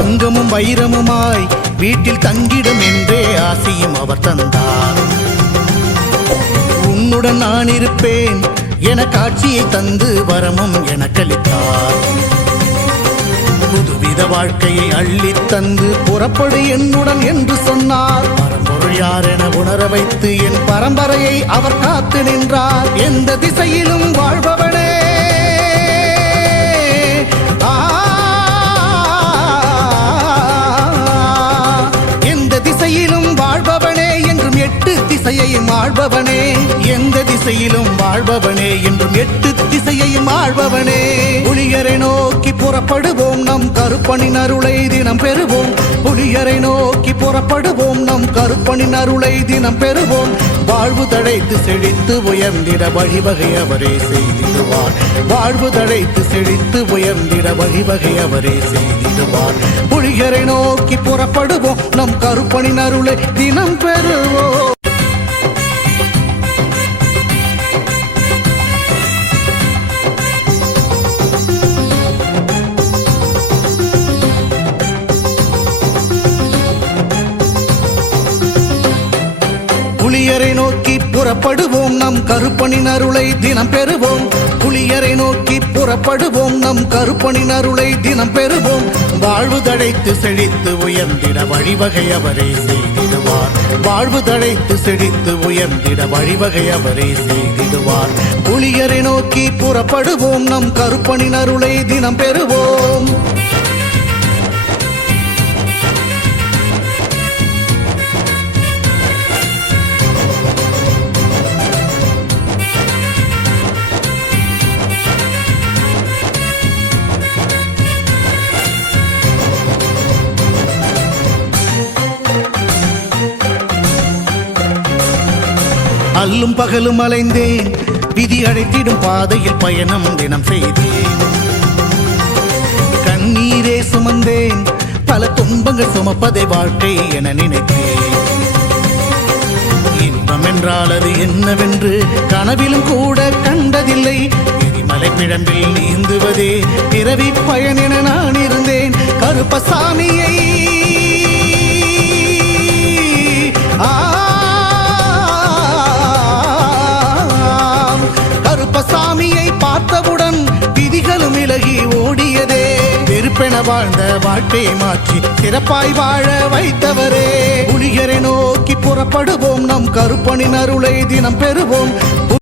தங்கமும் வைரமுமாய் வீட்டில் தங்கிடும் என்றே ஆசையும் அவர் தந்தார். உன்னுடன் நான் இருப்பேன் என காட்சியை தந்து வரமும் எனக்களித்தார். புதுவித வாழ்க்கையை அள்ளித் தந்து புறப்படு என்னுடன் என்று சொன்னார். பரம்பொருள் யார் என உணர வைத்து என் பரம்பரையை அவர் காத்து நின்றார். எந்த திசையிலும் வாழ்பவனே, எந்த திசையிலும் வாழ்பவனே என்றும் 8 திசையையும் ஆள்பவனே. எந்த திசையிலும் வாழ்பவனே என்றும் 8 திசையையும் ஆள்பவனே. புலியரை நோக்கி புறப்படுவோம், நம் கருப்பனின் அருளை தினம் பெறுவோம். புலியரை நோக்கி புறப்படுவோம், நம் கருப்பனின் அருளை தினம் பெறுவோம். வாழ்வு தழைத்து செழித்து உயர்ந்திட வழிவகை அவரே செய்திடுவார். வாழ்வு தழைத்து செழித்து உயர்ந்திட வழிவகை அவரே செய்திடுவார். புலியரை நோக்கி புறப்படுவோம், நம் கருப்பனின் அருளை தினம் பெறுவோம். புலியரை நோக்கி புறப்படுவோம், நம் கருப்பனின் அருளை தினம் பெறுவோம். புலியரை நோக்கி புறப்படுவோம், நம் கருப்பனின் அருளை தினம் பெறுவோம். வாழ்வு தழைத்து செழித்து உயர்ந்திட வழிவகை அவரே செய்திடுவார். வாழ்வு தழைத்து செழித்து உயர்ந்திட வழிவகை அவரே செய்திடுவார். புலியரை நோக்கி புறப்படுவோம், நம் கருப்பனின் அருளை தினம் பெறுவோம். அல்லும் பகலும் அலைந்தேன், விதி அழைத்திடும் பாதையில் பயணம் தினம் செய்தேன். கண்ணீரே சுமந்தேன், பல துன்பங்கள் சுமப்பதை வாழ்க்கை என நினைத்தேன். இன்பம் என்றால் அது என்னவென்று கனவிலும் கூட கண்டதில்லை. எரிமலை பிழம்பில் நீந்துவதே பிறவி பயன் என நான் இருந்தேன். கருப்பசாமியை கருப்பசாமியை பார்த்தவுடன் விதிகளும் விலகி ஓடியதே. வெறுப்பென வாழ்ந்த வாழ்க்கையை மாற்றி சிறப்பாய் வாழ வைத்தவரே. புலியரை நோக்கி புறப்படுவோம், நம் கருப்பனின் அருளை தினம் பெறுவோம்.